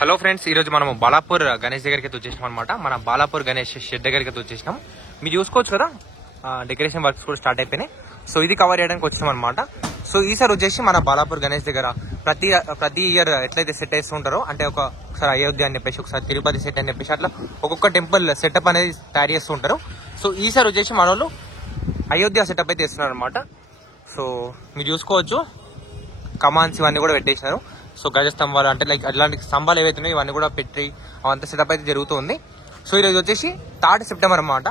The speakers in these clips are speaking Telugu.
హలో ఫ్రెండ్స్, ఈ రోజు మనం బాలాపూర్ గణేష్ దగ్గరికి అయితే వచ్చేసినాం అనమాట. మన బాలాపూర్ గణేష్ షెడ్ దగ్గరికి అయితే వచ్చేసినాం. మీరు చూసుకోవచ్చు కదా, డెకరేషన్ వర్క్స్ కూడా స్టార్ట్ అయిపోయినాయి. సో ఇది కవర్ చేయడానికి వచ్చాం అనమాట. సో ఈసారి వచ్చేసి మన బాలాపూర్ గణేష్ దగ్గర ప్రతి ఇయర్ ఎట్లయితే సెట్ వేస్తూ ఉంటారో, అంటే ఒకసారి అయోధ్య అని చెప్పేసి, ఒకసారి తిరుపతి సెట్ అని చెప్పేసి, అట్లా ఒక్కొక్క టెంపుల్ సెటప్ అనేది తయారు చేస్తూ ఉంటారు. సో ఈసారి వచ్చేసి మన వాళ్ళు అయోధ్య సెటప్ అయితే ఇస్తున్నారు అనమాట. సో మీరు చూసుకోవచ్చు, కమాన్స్ ఇవన్నీ కూడా పెట్టేసినారు. సో గజ స్తంభాలు అంటే లైక్ అట్లాంటి స్తంభాలు ఏవైతే ఉన్నాయో ఇవన్నీ కూడా పెట్టి అవంతా సెటప్ అయితే జరుగుతుంది. సో ఈరోజు వచ్చేసి 3rd సెప్టెంబర్ అనమాట.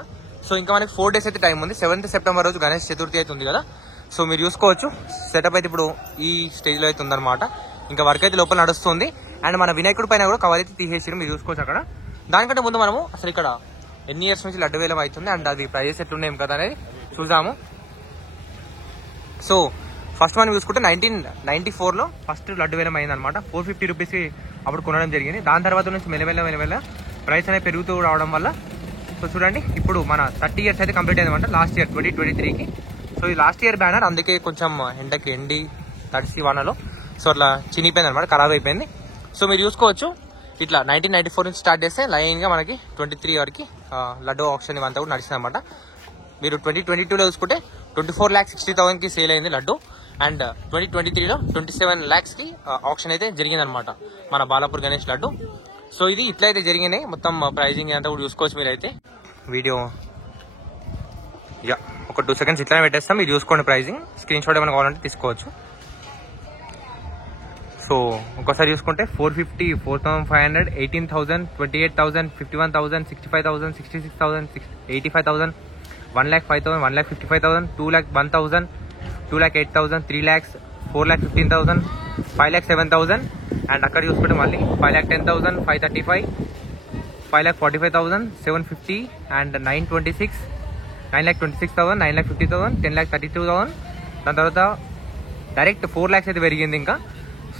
సో ఇంకా మనకి 4 days అయితే టైం ఉంది. 7th సెప్టెంబర్ రోజు గణేష్ చతుర్థి అయితే ఉంది కదా. సో మీరు చూసుకోవచ్చు, సెటప్ అయితే ఇప్పుడు ఈ స్టేజ్ లో అయితే ఉందన్నమాట. ఇంకా వర్క్ అయితే లోపల నడుస్తుంది. అండ్ మన వినాయకుడి పైన కూడా కవర్ అయితే తీసేసి మీరు చూసుకోవచ్చు అక్కడ. దానికంటే ముందు మనము అసలు ఇక్కడ ఎన్ని ఇయర్స్ నుంచి లడ్డు వేలం అవుతుంది అండ్ అది ప్రైజెస్ ఎట్లున్నాయి కదా అనేది చూద్దాము. సో ఫస్ట్ మనం చూసుకుంటే 1994లో ఫస్ట్ లడ్డు వేలం అయింది అనమాట. 450 రూపీస్కి అప్పుడు కొనడం జరిగింది. దాని తర్వాత నుంచి మెల్లమెల్ల ప్రైస్ అనేది పెరుగుతూ రావడం వల్ల సో చూడండి, ఇప్పుడు మన 30 years అయితే కంప్లీట్ అయిందన్నమాట లాస్ట్ ఇయర్ 2023కి. సో ఈ లాస్ట్ ఇయర్ బ్యానర్ అందుకే కొంచెం ఎండకి ఎండి తడిసి వానలో సో అట్లా చినిగిపోయింది అనమాట, ఖరాబ్ అయిపోయింది. సో మీరు చూసుకోవచ్చు, ఇట్లా 1994 నుంచి స్టార్ట్ చేస్తే లైన్గా మనకి 23 వరకు లడ్డు ఆప్షన్ ఇవంతా కూడా నడిచింది అనమాట. మీరు 2022లో చూసుకుంటే 24,60,000కి సేల్ అయింది లడ్డు. అండ్ 2023లో 27 lakhsకి ఆప్షన్ అయితే జరిగింది అనమాట మన బాలాపూర్ గణేష్ లడ్డు. సో ఇది ఇట్లా అయితే జరిగినాయి. మొత్తం ప్రైజింగ్ అంతా కూడా చూసుకోవచ్చు మీరైతే. వీడియో ఒక 2 seconds ఇట్లానే పెట్టేస్తాం, మీరు చూసుకోండి. ప్రైజింగ్ స్క్రీన్ షాట్ ఏమైనా కావాలంటే తీసుకోవచ్చు. సో ఒకసారి చూసుకుంటే 450, 4,500, 18,000, 28,000, 51,000, 65,000, 66,000, 85,000, 1,05,000, 1,55,000, 2,01,000, 2,08,000, 3 lakhs, 4,15,000, 5,07,000. అండ్ అక్కడ చూసుకుంటే మళ్ళీ 5,10,000, 535, 5,45,000, 750 అండ్ 926, 9,26,000, 9,50,000, 10,32,000. దాని తర్వాత డైరెక్ట్ 4 lakhs అయితే పెరిగింది ఇంకా.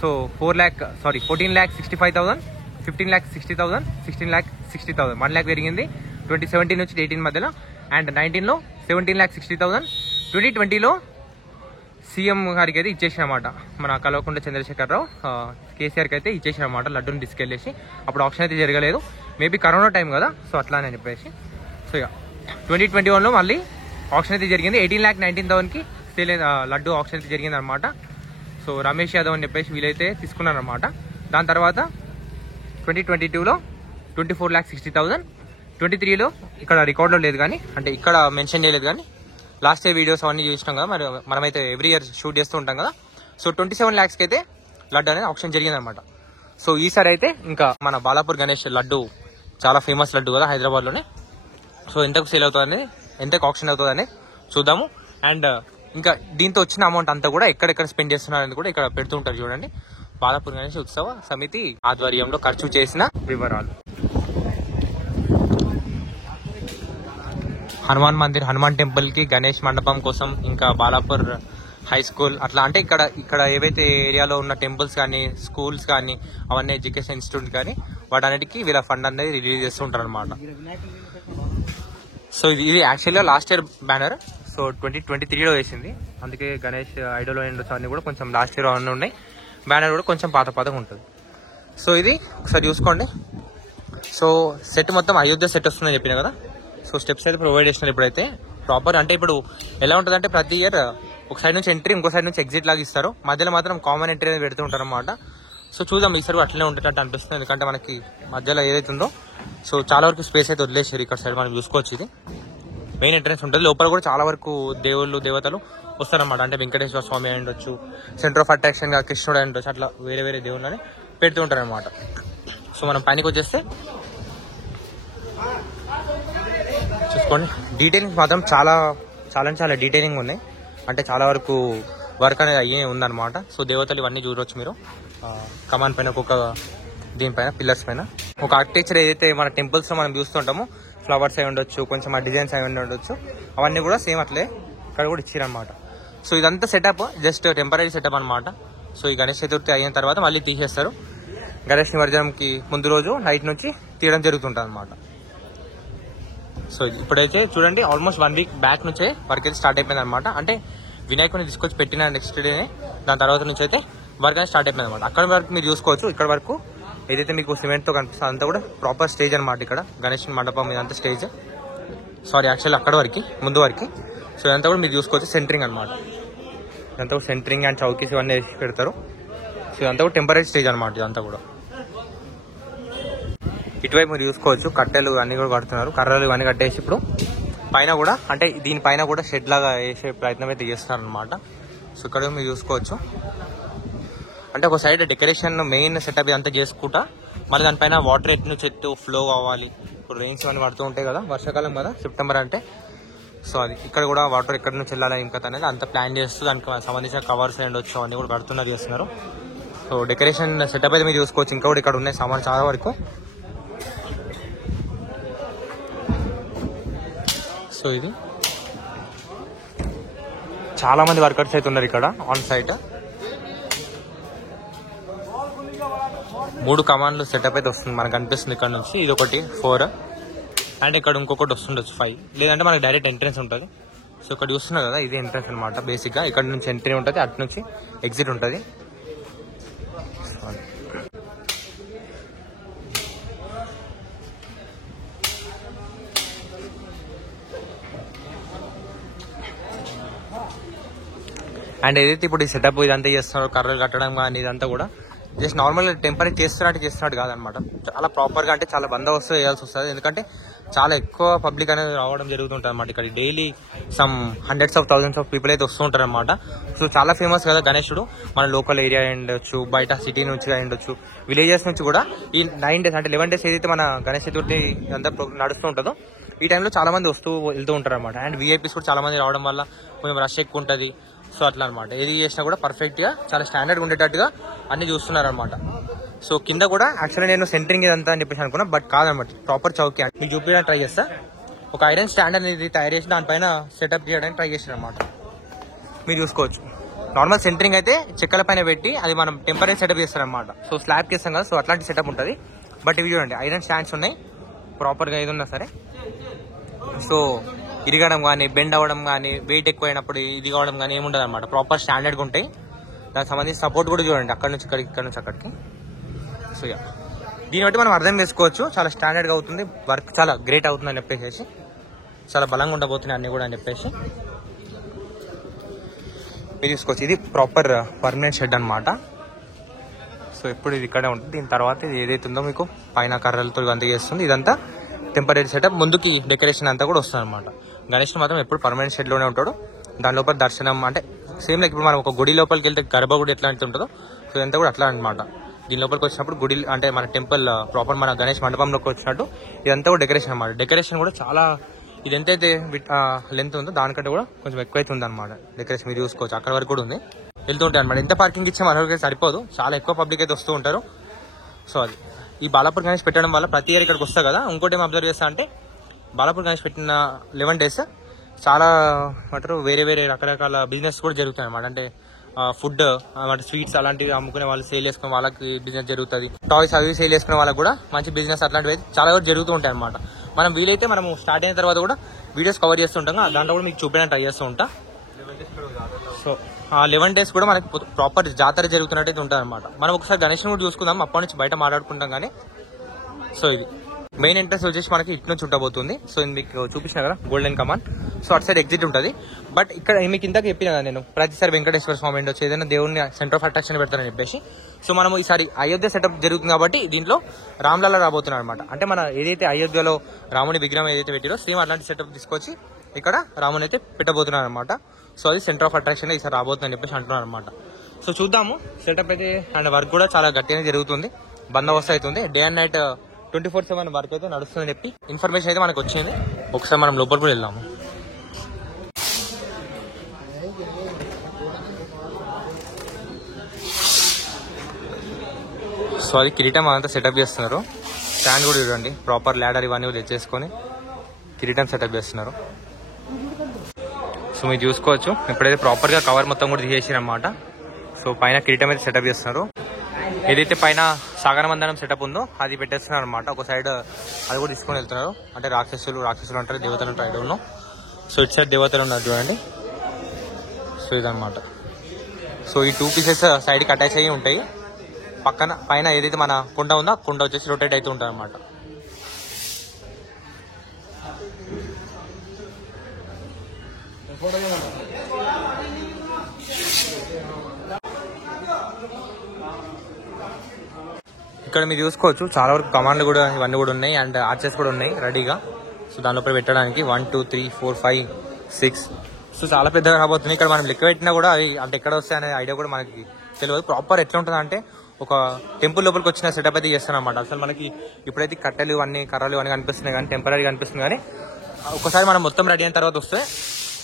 సో 14,65,000, 15,60,000, 16,60,000, 1 lakh పెరిగింది 2017 నుంచి 18 మధ్యలో. అండ్ 19లో 17,60,000. 2020లో సీఎం గారికి అయితే ఇచ్చేసినమాట, మన కల్వకుంట్ల చంద్రశేఖరరావు కేసీఆర్కి అయితే ఇచ్చేసినమాట లడ్డూని తీసుకెళ్ళేసి. అప్పుడు ఆప్షన్ అయితే జరగలేదు, మేబీ కరోనా టైం కదా, సో అట్లా అని చెప్పేసి. సో ఇక 2021లో మళ్ళీ ఆప్షన్ అయితే జరిగింది. 18,19,000కి సేల్ లడ్డు ఆప్షన్ అయితే జరిగింది అనమాట. సో రమేష్ యాదవ్ అని చెప్పేసి వీలైతే తీసుకున్నారనమాట. దాని తర్వాత 2022లో 24,60,000. 23లో ఇక్కడ రికార్డులో లేదు కానీ, అంటే ఇక్కడ మెన్షన్ చేయలేదు కానీ లాస్ట్ ఇయర్ వీడియోస్ అవన్నీ చూసినాం కదా, మరి మనమైతే ఎవ్రీ ఇయర్ షూట్ చేస్తూ ఉంటాం కదా. సో 27 lakhsకి అయితే లడ్డు అనేది ఆప్షన్ జరిగిందనమాట. సో ఈసారి అయితే ఇంకా మన బాలాపూర్ గణేష్ లడ్డు చాలా ఫేమస్ లడ్డు కదా హైదరాబాద్లోనే. సో ఎంతకు సేల్ అవుతుంది, ఎంతకు ఆప్షన్ అవుతుంది అనేది చూద్దాము. అండ్ ఇంకా దీంతో వచ్చిన అమౌంట్ అంతా కూడా ఎక్కడెక్కడ స్పెండ్ చేస్తున్నారని కూడా ఇక్కడ పెడుతుంటారు చూడండి. బాలాపూర్ గణేష్ ఉత్సవ సమితి ఆధ్వర్యంలో ఖర్చు చేసిన వివరాలు. హనుమాన్ మందిర్, హనుమాన్ టెంపుల్ కి, గణేష్ మండపం కోసం, ఇంకా బాలాపూర్ హై స్కూల్ అట్లా, అంటే ఇక్కడ ఏవైతే ఏరియాలో ఉన్న టెంపుల్స్ కానీ, స్కూల్స్ కానీ, అవన్నీ ఎడ్యుకేషన్ ఇన్స్టిట్యూట్ కానీ వాటన్నిటికీ వీళ్ళ ఫండ్ అనేది రిలీజ్ చేస్తూ ఉంటారు అనమాట. సో ఇది యాక్చువల్గా లాస్ట్ ఇయర్ బ్యానర్. సో 2023లో వేసింది, అందుకే గణేష్ ఐడల్ ఎండోస్ అన్ని కూడా కొంచెం లాస్ట్ ఇయర్ అవన్నీ ఉన్నాయి. బ్యానర్ కూడా కొంచెం పాతగా ఉంటుంది. సో ఇది ఒకసారి చూసుకోండి. సో సెట్ మొత్తం అయోధ్య సెట్ వస్తుందని చెప్పిన కదా. సో స్టెప్స్ అయితే ప్రొవైడ్ చేసినారు ఇప్పుడైతే ప్రాపర్. అంటే ఇప్పుడు ఎలా ఉంటుంది అంటే, ప్రతి ఇయర్ ఒక సైడ్ నుంచి ఎంట్రీ, ఇంకో సైడ్ నుంచి ఎగ్జిట్ లాగా ఇస్తారు. మధ్యలో మాత్రం కామన్ ఎంట్రీ అనేది పెడుతూ ఉంటారు అనమాట. సో చూద్దాం, ఈసారి అట్లనే ఉంటున్నట్టు అనిపిస్తుంది, ఎందుకంటే మనకి మధ్యలో ఏదైతే ఉందో సో చాలా వరకు స్పేస్ అయితే వదిలేసారు. ఇక్కడ సైడ్ మనం చూసుకోవచ్చు, ఇది మెయిన్ ఎంట్రెన్స్ ఉంటుంది. లోపల కూడా చాలా వరకు దేవుళ్ళు దేవతలు వస్తారన్నమాట. అంటే వెంకటేశ్వర స్వామి అయి ఉండొచ్చు, సెంటర్ ఆఫ్ అట్రాక్షన్ గా కృష్ణుడు అయి ఉండొచ్చు, అట్లా వేరే దేవుళ్ళని పెడుతూ ఉంటారు అనమాట. సో మనం పైనకి వచ్చేస్తే చూసుకోండి, డీటెయిలింగ్ మాత్రం చాలా డీటెయిలింగ్ ఉంది. అంటే చాలా వరకు వర్క్ అనేది అయ్యే ఉందన్నమాట. సో దేవతలు ఇవన్నీ చూడవచ్చు మీరు. కమాన్ పైన ఒక్కొక్క దీనిపైన పిల్లర్స్ పైన ఒక ఆర్కిటెక్చర్ ఏదైతే మన టెంపుల్స్ లో మనం చూస్తుంటామో, ఫ్లవర్స్ అయి ఉండొచ్చు, కొంచెం ఆ డిజైన్స్ అయి ఉండొచ్చు, అవన్నీ కూడా సేమ్ అట్లే ఇక్కడ కూడా ఇచ్చారనమాట. సో ఇదంతా సెటప్ జస్ట్ టెంపరీ సెటప్ అనమాట. సో ఈ గణేష్ చతుర్థి అయిన తర్వాత మళ్ళీ తీసేస్తారు. గణేష్ నిమజ్జనంకి ముందు రోజు నైట్ నుంచి తీయడం జరుగుతుంటుంది అనమాట. సో ఇప్పుడైతే చూడండి, ఆల్మోస్ట్ 1 week బ్యాక్ నుంచే వర్క్ అయితే స్టార్ట్ అయిపోయింది అనమాట. అంటే వినాయకుడిని తీసుకొచ్చి పెట్టిన నెక్స్ట్ డేనే దాని తర్వాత నుంచి అయితే వర్క్ అనేది స్టార్ట్ అయిపోయింది అనమాట. అక్కడ వరకు మీరు చూసుకోవచ్చు, ఇక్కడ వరకు ఏదైతే మీకు సిమెంట్తో కనిపిస్తుంది అంతా కూడా ప్రాపర్ స్టేజ్ అనమాట. ఇక్కడ గణేష్ మండపం ఇదంతా స్టేజ్, సారీ యాక్చువల్లీ అక్కడ వరకు ముందు వరకు. సో ఇదంతా కూడా మీరు చూసుకోవచ్చు సెంటరింగ్ అనమాట. ఇదంతా కూడా సెంటరింగ్ అండ్ చౌకీస్ ఇవన్నీ వేసి పెడతారు. సో ఇదంతా కూడా టెంపరీ స్టేజ్ అనమాట. ఇదంతా కూడా ఇటువైపు మీరు చూసుకోవచ్చు కట్టెలు అన్ని కూడా కడుతున్నారు, కర్రలు ఇవన్నీ కట్టేసి ఇప్పుడు పైన కూడా అంటే దీనిపైన కూడా షెడ్ లాగా వేసే ప్రయత్నం అయితే చేస్తున్నారు అనమాట. సో ఇక్కడ మీరు చూసుకోవచ్చు అంటే ఒక సైడ్ డెకరేషన్ మెయిన్ సెటప్ అంతా చేసుకుంటా మళ్ళీ దానిపైన వాటర్ ఎట్ను చెట్టు ఫ్లో కావాలి. ఇప్పుడు రెయిన్స్ అన్నీ పడుతూ ఉంటాయి కదా, వర్షాకాలం కదా సెప్టెంబర్ అంటే. సో అది ఇక్కడ కూడా వాటర్ ఎక్కడి నుంచి వెళ్ళాలి ఇంకా అనేది అంత ప్లాన్ చేస్తూ దానికి సంబంధించిన కవర్స్ అండ్ వచ్చి అవన్నీ కూడా కడుతున్నారు, చేస్తున్నారు. సో డెకరేషన్ సెటప్ అయితే మీరు చూసుకోవచ్చు. ఇంకా కూడా ఇక్కడ ఉన్నాయి సామాన్ చాలా వరకు. సో ఇది చాలా మంది వర్కర్స్ అయితే ఉన్నారు ఇక్కడ ఆన్ సైట్. 3 కమాండ్లు సెటప్ అయితే వస్తుంది మనకు అనిపిస్తుంది ఇక్కడ నుంచి. ఇది ఒకటి 4 అండ్ ఇక్కడ ఇంకొకటి వస్తుండొచ్చు 5, లేదంటే మనకి డైరెక్ట్ ఎంట్రెన్స్ ఉంటుంది. సో ఇక్కడ చూస్తున్నారు కదా ఇది ఎంట్రెన్స్ అనమాట. బేసిక్గా ఇక్కడ నుంచి ఎంట్రీ ఉంటుంది, అటు నుంచి ఎగ్జిట్ ఉంటుంది. అండ్ ఏదైతే ఇప్పుడు ఈ సెటప్ ఇదంతా చేస్తున్నారో కర్రలు కట్టడం కానీ ఇదంతా కూడా జస్ట్ నార్మల్ టెంపరీ చేస్తున్నట్టు కాదనమాట. చాలా ప్రాపర్గా అంటే చాలా బందోబస్తు చేయాల్సి వస్తుంది. ఎందుకంటే చాలా ఎక్కువ పబ్లిక్ అనేది రావడం జరుగుతుంటుంది అనమాట. ఇక్కడ daily some hundreds of thousands of people అయితే వస్తూ ఉంటారు అనమాట. సో చాలా ఫేమస్ కదా గణేశుడు, మన లోకల్ ఏరియా ఉండొచ్చు, బయట సిటీ నుంచి ఉండొచ్చు, విలేజెస్ నుంచి కూడా ఈ 9 days అంటే 11 days ఏదైతే మన గణేష్ చతుర్థి అంతా నడుస్తూ ఉంటుందో ఈ టైంలో చాలా మంది వస్తూ వెళ్తూ ఉంటారు అనమాట. అండ్ వీఐపీస్ కూడా చాలా మంది రావడం వల్ల కొంచెం రష్ ఎక్కువ ఉంటుంది. సో అట్లా అనమాట. ఏది చేసినా కూడా పర్ఫెక్ట్గా చాలా స్టాండర్డ్గా ఉండేటట్టుగా అన్ని చూస్తున్నారు అనమాట. సో కింద కూడా యాక్చువల్లీ నేను సెంటరింగ్ ఇదంతా అని చెప్పేసి అనుకున్నా, బట్ కాదనమాట. ప్రాపర్ చౌకీ మీకు చూపించడానికి ట్రై చేస్తా. ఒక ఐరన్ స్టాండ్ అనేది తయారు చేసి దానిపైన సెటప్ చేయడానికి ట్రై చేశాను అనమాట. మీరు చూసుకోవచ్చు నార్మల్ సెంటరింగ్ అయితే చెక్కల పైన పెట్టి అది మనం టెంపరీ సెటప్ చేస్తాం అనమాట. సో స్లాబ్కి వేస్తాం కదా, సో అట్లాంటి సెటప్ ఉంటుంది. బట్ ఇవి చూడండి ఐరన్ స్టాండ్స్ ఉన్నాయి ప్రాపర్గా, ఏది ఉన్నా సరే. సో ఇరగడం కానీ బెండ్ అవ్వడం కానీ వెయిట్ ఎక్కువైనప్పుడు ఇది కావడం కానీ ఏముండదు అనమాట. ప్రాపర్ స్టాండర్డ్గా ఉంటాయి. దానికి సంబంధించి సపోర్ట్ కూడా చూడండి అక్కడ నుంచి ఇక్కడికి, ఇక్కడ నుంచి అక్కడికి. సో దీన్ని బట్టి మనం అర్థం చేసుకోవచ్చు చాలా స్టాండర్డ్గా అవుతుంది, వర్క్ చాలా గ్రేట్ అవుతుంది అని చెప్పేసి, చాలా బలంగా ఉండబోతున్నాయి అన్ని కూడా అని చెప్పేసి మీరు తీసుకోవచ్చు. ఇది ప్రాపర్ పర్మనెంట్ షెడ్ అనమాట. సో ఎప్పుడు ఇది ఇక్కడే ఉంటుంది. దీని తర్వాత ఇది ఏదైతే ఉందో మీకు పైన కర్రలతో అంతా చేస్తుంది, ఇదంతా టెంపరీ సెటప్. ముందుకి డెకరేషన్ అంతా కూడా వస్తుంది అనమాట. గణేష్ మాత్రం ఎప్పుడు పర్మనెంట్ షెడ్లోనే ఉంటాడు. దాని లోపల దర్శనం అంటే సేమ్ లైక్ ఇప్పుడు మనం ఒక గుడి లోపలికి వెళ్తే గర్భగుడి ఎట్లా ఉంటుందో సో ఇదంతా కూడా అట్లా అనమాట. దీని లోపలికి వచ్చినప్పుడు గుడి అంటే మన టెంపుల్ ప్రాపర్ మన గణేష్ మండపంలోకి వచ్చినట్టు ఇదంతా కూడా డెకరేషన్ అనమాట. డెకరేషన్ కూడా చాలా ఇది ఎంతైతే లెంత్ ఉందో దానికంటే కూడా కొంచెం ఎక్కువైతే ఉంది అనమాట డెకరేషన్. మీరు చూసుకోవచ్చు అక్కడ వరకు కూడా ఉంది, వెళ్తూ ఉంటాయి అనమాట. ఎంత పార్కింగ్ ఇచ్చే మనకి సరిపోదు, చాలా ఎక్కువ పబ్లిక్ అయితే వస్తూ ఉంటారు. సో అది ఈ బాలాపూర్ గణేష్ పెట్టడం వల్ల ప్రతి ఇయర్ ఇక్కడికి వస్తా కదా. ఇంకోటి ఏం అబ్జర్వ్ చేస్తా అంటే బాలాపూర్ గణేష్ పెట్టిన 11 days చాలా అంటారు వేరే వేరే రకరకాల బిజినెస్ కూడా జరుగుతాయి అనమాట. అంటే ఫుడ్ అంటే స్వీట్స్ అలాంటివి అమ్ముకునే వాళ్ళు, సేల్ చేసుకునే వాళ్ళకి బిజినెస్ జరుగుతుంది. టాయ్స్ అవి సేల్ చేసుకునే వాళ్ళకి కూడా మంచి బిజినెస్ అట్లాంటివి చాలా వరకు జరుగుతూ ఉంటాయి అనమాట. మనం వీలైతే మనం స్టార్ట్ అయిన తర్వాత కూడా వీడియోస్ కవర్ చేస్తుంటాం, దాంట్లో కూడా మీకు చూపించడానికి ట్రై చేస్తూ ఉంటా. సో ఆ 11 days కూడా మనకి ప్రాపర్ జాతర జరుగుతున్నట్టయితే ఉంటుంది అనమాట. మనం ఒకసారి గణేష్ని కూడా చూసుకుందాం, అప్పటి నుంచి బయట మాట్లాడుకుంటాం కానీ. సో ఇది మెయిన్ ఎంట్రెన్స్ వచ్చేసి మనకి ఇటు నుంచి ఉండబోతుంది. సో మీకు చూపించిన కదా గోల్డెన్ కమాండ్. సో అటు సైడ్ ఎగ్జిట్ ఉంటుంది. బట్ ఇక్కడ మీకు ఇందాక చెప్పిన కదా నేను ప్రతిసారి వెంకటేశ్వర స్వామి ఉండొచ్చు, ఏదైనా దేవుడిని సెంటర్ ఆఫ్ అట్రాక్షన్ పెడతారని చెప్పేసి. సో మనం ఈసారి అయోధ్య సెటప్ జరుగుతుంది కాబట్టి దీంట్లో రామ్లల్ల రాబోతున్నాడు అనమాట. అంటే మన ఏదైతే అయోధ్యలో రాముని విగ్రహం ఏదైతే పెట్టారో సేమ్ అట్లాంటి సెటప్ తీసుకొచ్చి ఇక్కడ రాముని అయితే పెట్టబోతున్నారు అనమాట. సో అది సెంటర్ ఆఫ్ అట్రాక్షన్ ఈసారి రాబోతుందని చెప్పేసి అంటున్నారు అనమాట. సో చూద్దాము సెటప్ అయితే. అండ్ వర్క్ కూడా చాలా గట్టిగానే జరుగుతుంది, బందోబస్తు అవుతుంది. డే అండ్ నైట్ 24/7 వర్క్ అయితే నడుస్తుందని చెప్పి ఇన్ఫర్మేషన్ అయితే మనకు వచ్చింది. ఒకసారి మనం లోపల కూడా వెళ్దాము. సో అది కిరీటం అదంతా సెటప్ చేస్తున్నారు. స్టాండ్ కూడా చూడండి ప్రాపర్ ల్యాడర్ ఇవన్నీ తెచ్చేసుకొని కిరీటం సెటప్ చేస్తున్నారు. సో మీరు చూసుకోవచ్చు ఇప్పుడైతే ప్రాపర్గా కవర్ మొత్తం కూడా తీసేసారనమాట. సో పైన కిరీటం అయితే సెటప్ చేస్తున్నారు. ఏదైతే పైన సాగర మందనం సెటప్ ఉందో అది పెట్టేస్తున్నారు అనమాట. ఒక సైడ్ అది కూడా తీసుకొని వెళ్తున్నారు. అంటే రాక్షసులు అంటారు, దేవతలు ఉంటారు ఐడోను. సో ఇటు సైడ్ దేవతలు ఉన్నారు చూడండి. సో ఇదనమాట. సో ఈ 2 pieces సైడ్కి అటాచ్ అయ్యి ఉంటాయి. పైన ఏదైతే మన కుండ ఉందో ఆ కుండ వచ్చేసి రొటేట్ అవుతూ ఉంటుంది అనమాట. ఇక్కడ మీరు చూసుకోవచ్చు చాలా వరకు కమాండ్లు కూడా ఇవన్నీ కూడా ఉన్నాయి అండ్ ఆర్చెస్ కూడా ఉన్నాయి రెడీగా. సో దాని లోపల పెట్టడానికి 1 2 3 4 5 6. సో చాలా పెద్దగా రాబోతుంది. ఇక్కడ మనం లెక్క పెట్టినా కూడా అవి అంటే ఎక్కడ వస్తాయి అనే ఐడియా కూడా మనకి తెలియదు. ప్రాపర్ ఎట్లా ఉంటుంది అంటే ఒక టెంపుల్ లోపలికి వచ్చిన సెటప్ అయితే చేస్తాను అనమాట. అసలు మనకి ఇప్పుడైతే కట్టెలు అన్ని కర్రలు అన్నీ కనిపిస్తున్నాయి కానీ టెంపరీ కనిపిస్తుంది. కానీ ఒకసారి మనం మొత్తం రెడీ అయిన తర్వాత వస్తే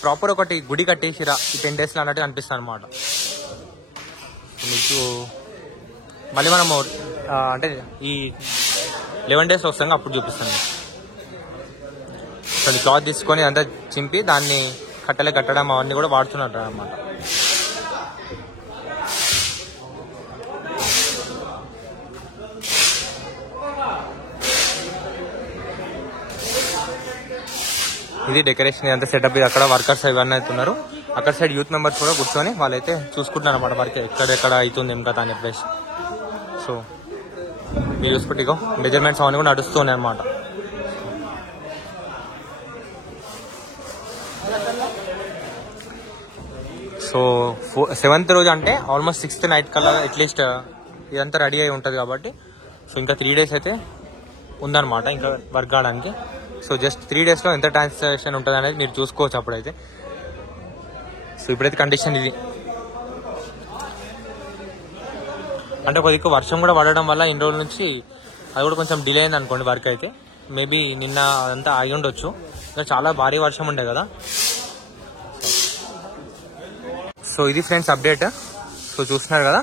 ప్రాపర్ ఒకటి గుడి కట్టేసిరా ఈ 10 days అన్నట్టు కనిపిస్తుంది అనమాట. మీకు మళ్ళీ మనము అంటే ఈ 11 days వస్తాం అప్పుడు చూపిస్తాను. కొన్ని క్లాత్ తీసుకొని అంతా చింపి దాన్ని కట్టెలు కట్టడం అవన్నీ కూడా వాడుతున్నారు అన్నమాట. ఇది డెకరేషన్ అంతా సెటప్. ఇది అక్కడ వర్కర్స్ ఇవన్నీ అవుతున్నారు. అక్కడ సైడ్ యూత్ మెంబర్స్ కూడా కూర్చొని వాళ్ళైతే చూసుకుంటున్నారు అనమాట వర్క్ ఎక్కడెక్కడ అవుతుంది ఏం కదా అని చెప్పేసి. సో మీరు చూసుకుంటే ఇగో మెజర్మెంట్స్ అవన్నీ కూడా నడుస్తూ ఉన్నాయి అనమాట. సో 7th రోజు అంటే ఆల్మోస్ట్ 6th నైట్ కల్లా అట్లీస్ట్ ఇదంతా రెడీ అయి ఉంటుంది కాబట్టి సో ఇంకా 3 days అయితే ఉందన్నమాట ఇంకా వర్క్ కావడానికి. సో జస్ట్ 3 daysలో ఎంత ట్రాన్సాక్షన్ ఉంటుంది అనేది మీరు చూసుకోవచ్చు అప్పుడైతే. సో ఇప్పుడైతే కండిషన్ ఇది అంటే కొద్దిగా వర్షం కూడా పడడం వల్ల ఇన్ని రోజుల నుంచి అది కూడా కొంచెం డిలే అయింది అనుకోండి వర్క్ అయితే. మేబీ నిన్న అదంతా ఆగి ఉండొచ్చు. చాలా భారీ వర్షం ఉండే కదా. సో ఇది ఫ్రెండ్స్ అప్డేట్. సో చూస్తున్నారు కదా.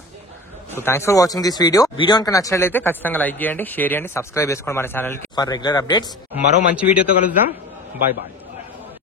So thanks for watching this video. Video కనుక నచ్చినట్లయితే ఖచ్చితంగా లైక్ చేయండి, షేర్ చేయండి, సబ్స్క్రైబ్ చేసుకోండి మన ఛానల్ కి ఫర్ రెగ్యులర్ అప్డేట్స్. మరో మంచి వీడియోతో కలుద్దాం. Bye bye.